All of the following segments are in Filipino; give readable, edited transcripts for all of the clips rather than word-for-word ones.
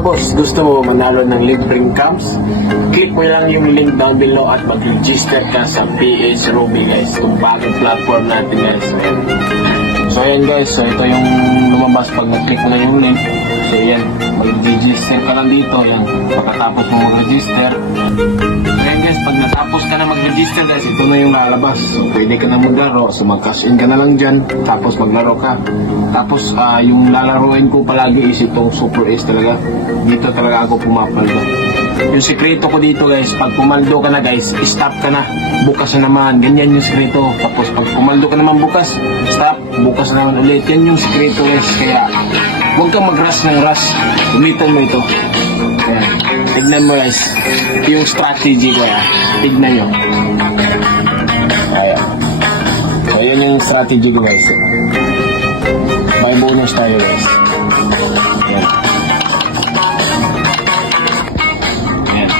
boss, gusto mo manalo ng libreng camps? Click mo lang yung link down below at mag-register ka sa PH Ruby guys, kung bagong platform natin guys. So ayan guys, so ito yung lumabas pag nag-click mo na yung link. So yan, mag-register ka lang dito, yan, pagkatapos mo mag-register. So ayan guys, pag natapos ka na mag-register guys, ito na yung lalabas. So pwede ka na maglaro, so mag-cash in ka na lang dyan, tapos maglaro ka. Tapos yung lalaroin ko palagi is itong Super Ace talaga. Dito talaga ako pumapaldo. Yung sikreto ko dito guys, pag pumaldo ka na guys, stop ka na, bukas na naman, ganyan yung sikreto. Tapos pag pumaldo ka naman bukas, stop, bukas na naman ulit. Yan yung sikreto guys, kaya huwag kang mag-rush ng rush, ulitin mo ito. Ayan. Tignan mo guys, yung strategy ko ya, tignan nyo. Ayan. So yan yung strategy ko guys. May bonus tayo guys. Ayan. Ayan.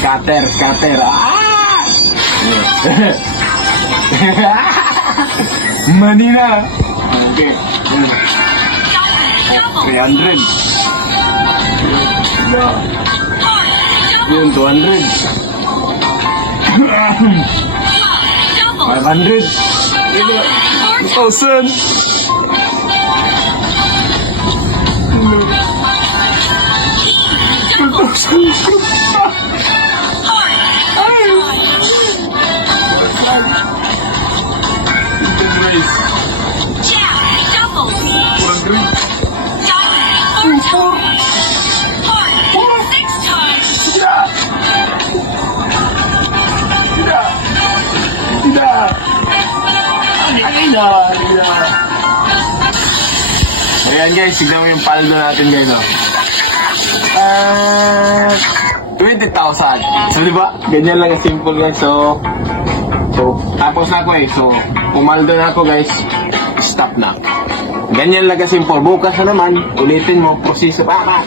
Scatter. Ah! Manila. Okay. 300. Yun, 200. 500. 1,000. 2,000. Ayan guys, tignan mo yung paldo natin guys. 20,000. So diba, ganyan lang ang simple guys. So tapos na ako So pumaldo na ako guys, stop na. Ganyan lang ang simple. Bukas na naman, ulitin mo, proseso pa.